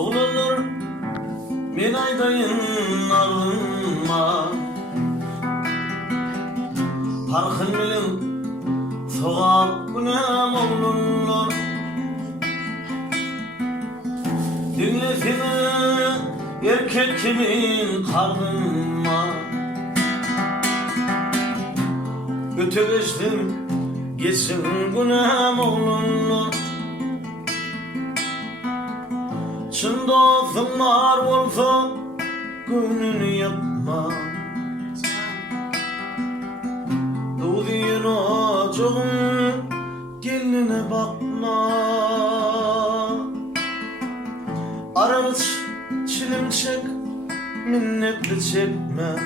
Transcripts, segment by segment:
Oğlanlar men aydayın arınma Parkın bilen soğap günem oğlanlar Dinlesine erkek kimin karnıma Öteleştim geçsin günem oğlanlar Çın dostum var olsa gönlünü yapma Doğduğun ocağın geline bakma Aramız çilim çek, minnetli çekme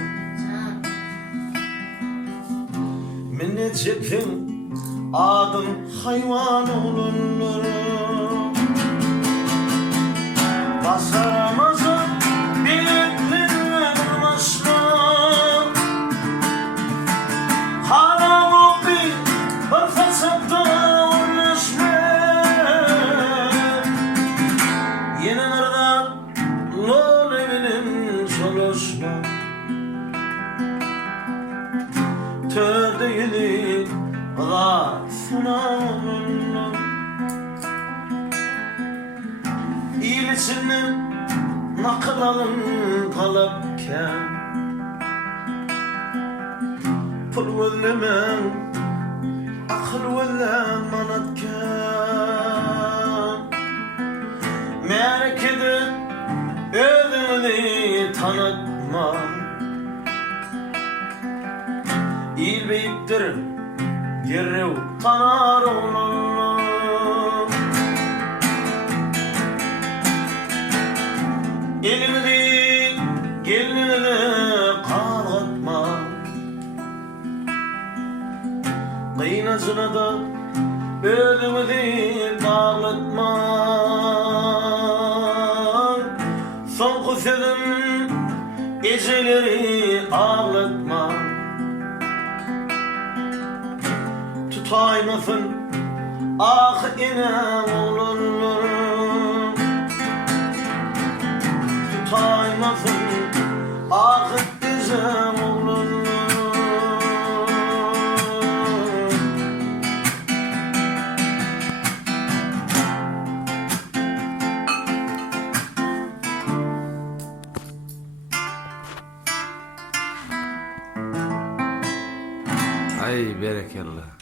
Minnet çektim, adım hayvan olunur Basamazım bileklerime durmasına Hala o bir fırsatda uğraşma Yine nerede lol evinin çalışma Törde yedi gafına İyilesini nakıl alın kalıpken Pul gözlemem, akıl gözlem manatken Merkede özünü tanıtma İyil beyiptir, gerrev tanar oğlanlar Elimi değil, gelini de kalkatma Kıynacına da ödümü değil bağlatma Son kusedim geceleri ağlatma Tutaymasın ah inem oğlanlar Tutaymasın ah dizem oğlanlar Ay berekallah